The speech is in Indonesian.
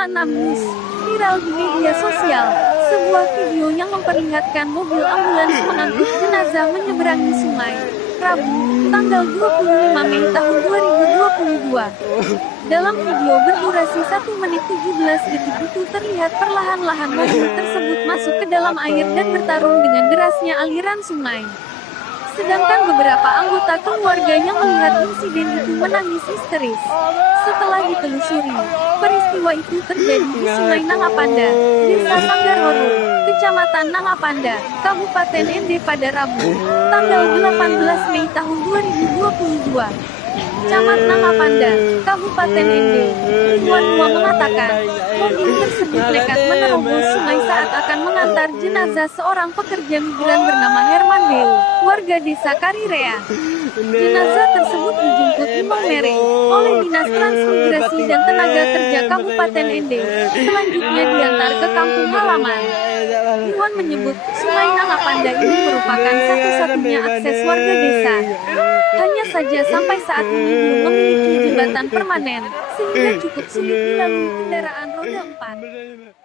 5-6 News, viral di media sosial. Sebuah video yang memperlihatkan mobil ambulans mengangkut jenazah menyeberangi sungai. Rabu, tanggal 25 Mei tahun 2022. Dalam video berdurasi 1 menit 17 detik itu terlihat perlahan-lahan mobil tersebut masuk ke dalam air dan bertarung dengan derasnya aliran sungai. Sedangkan beberapa anggota keluarganya melihat insiden itu menangis histeris. Setelah ditelusuri, peristiwa itu terjadi di Sungai Nangapanda, Desa Sanggarhoro, Kecamatan Nangapanda, Kabupaten Ende pada Rabu, tanggal 18 Mei tahun 2022. Camat Nangapanda, Kabupaten Ende, Ridwan mengatakan, mobil tersebut nekat menerobos sungai saat akan mengantar jenazah seorang pekerja migran bernama Herman Deu, warga desa Karirea. Jenazah tersebut dijemput di Maumere oleh Dinas Transmigrasi dan Tenaga Kerja Kabupaten Ende, selanjutnya diantar ke kampung halaman. Ridwan menyebut, Sungai Nangapanda ini merupakan satu-satunya akses warga desa. Hanya saja sampai saat ini belum memiliki jembatan permanen, sehingga cukup sulit dilalui kendaraan roda 4.